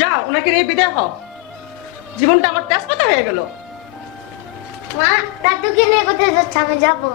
যাও ওনাকে নিয়ে বিদায় হও। জীবনটা আমার তেজপাতা হয়ে গেল। মা, দাদুকে নিয়ে কোথায় যাচ্ছে? আমি যাবো।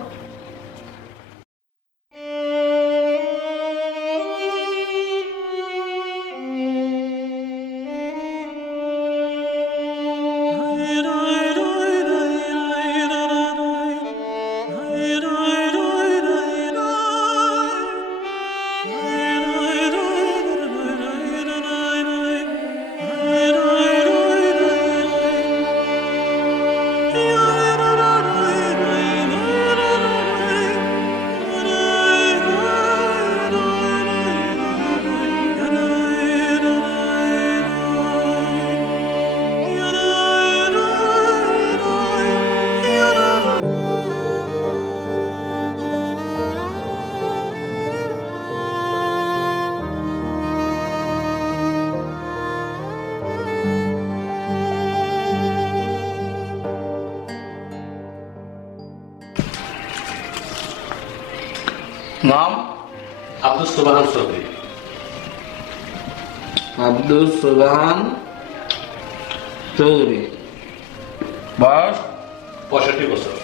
নাম আব্দুল সুবহান চৌধুরী। আব্দুল সুবহান চৌধুরী। বয়স 65 বছর।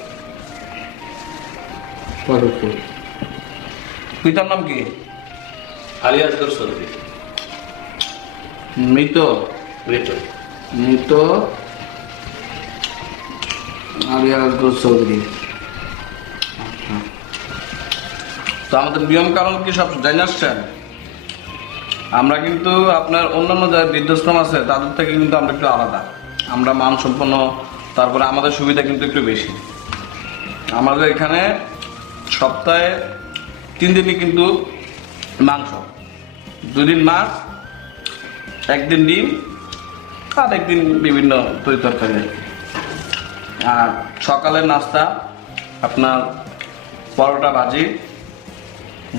পিতার নাম কি? আলী আসগর চৌধুরী। মৃত মৃত। মৃত আলী আসগর চৌধুরী। তো আমাদের নিয়ম কানুন কি সব জানিয়ে আসছেন? আমরা কিন্তু আপনার অন্যান্য যারা বৃদ্ধাশ্রম আছে তাদের থেকে কিন্তু আমরা একটু আলাদা। আমরা মানসম্পন্ন, তারপরে আমাদের সুবিধা কিন্তু একটু বেশি। আমাদের এখানে সপ্তাহে 3 দিনই কিন্তু মাংস, 2 দিন মাছ, 1 দিন ডিম, আর 1 দিন বিভিন্ন তরি তরকারি। আর সকালের নাস্তা আপনার পরোটা ভাজি,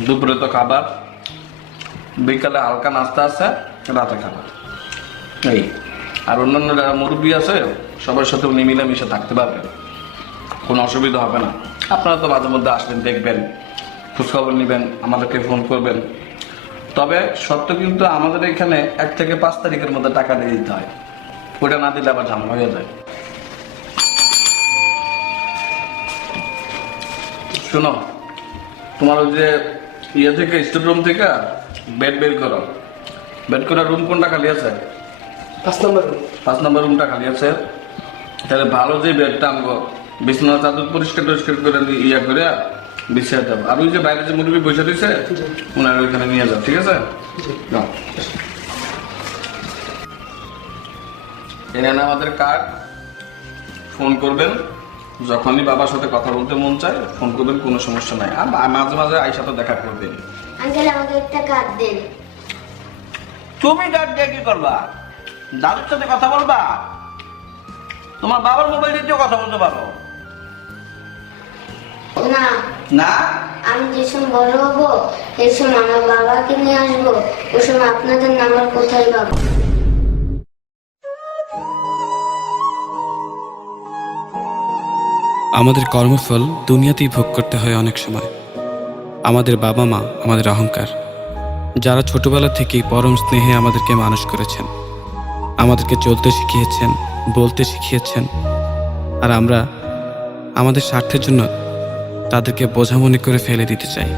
দুপুরে তো খাবার, বিকালে হালকা নাস্তা আছে, রাতে খাবার এই। আর অন্যান্য যারা মুরব্বী আছে সবার সাথে উনি মিলেমিশে থাকতে পারবেন, কোনো অসুবিধা হবে না। আপনারা তো মাঝে মধ্যে আসবেন, দেখবেন, খোঁজখবর নেবেন, আমাদেরকে ফোন করবেন। তবে সত্য কিন্তু আমাদের এখানে 1 থেকে 5 তারিখের মধ্যে টাকা দিয়ে দিতে হয়, ওটা না দিলে আবার ঝামেলা হয়ে যায়। শোনো, তোমার ওই যে ইয়ে থেকে স্টোর রুম থেকে বেড বের করো, বেড করার রুম কোনটা খালি আছে? 5 নম্বর রুমটা খালি আছে। তাহলে ভালো যে বেডটা আনবো, বিছানা চাদর পরিষ্কার টরিষ্কার করে ইয়া করে বিছিয়ে দেবো। আর ওই যে বাইরে যে মুরগি বসে দিয়েছে ওনার ওইখানে নিয়ে যাও, ঠিক আছে? নাও। এনে আমাদের কার্ড, ফোন করবেন যখনই বাবার সাথে কথা বলতে মন চায়, ফোন করবেন, কোনো সমস্যা নাই। আর মাঝে মাঝে আইসার সাথে দেখা করবেন। আঙ্কেল, আমাকে একটা কার্ড দেন। তুমি কার্ড দিয়ে কি করবা? দাদুর সাথে কথা বলবা? তোমার বাবার মোবাইল দিয়েও কথা বলতে পারো না না? আমি যে সময় বড় হবো এই সময় আমার বাবাকে নিয়ে আসবো, ওই সময় আপনাদের নাম্বার কোথায় পাবো? আমাদের কর্মফল দুনিয়াতেই ভোগ করতে হয় অনেক সময়। আমাদের বাবা মা আমাদের অহংকার, যারা ছোটবেলা থেকেই পরম স্নেহে আমাদেরকে মানুষ করেছেন, আমাদেরকে চলতে শিখিয়েছেন, বলতে শিখিয়েছেন। আর আমরা আমাদের স্বার্থের জন্য তাদেরকে বোঝা মনে করে ফেলে দিতে চাই।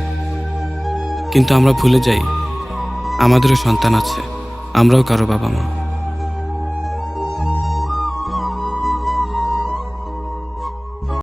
কিন্তু আমরা ভুলে যাই আমাদেরও সন্তান আছে, আমরাও কারো বাবা মা।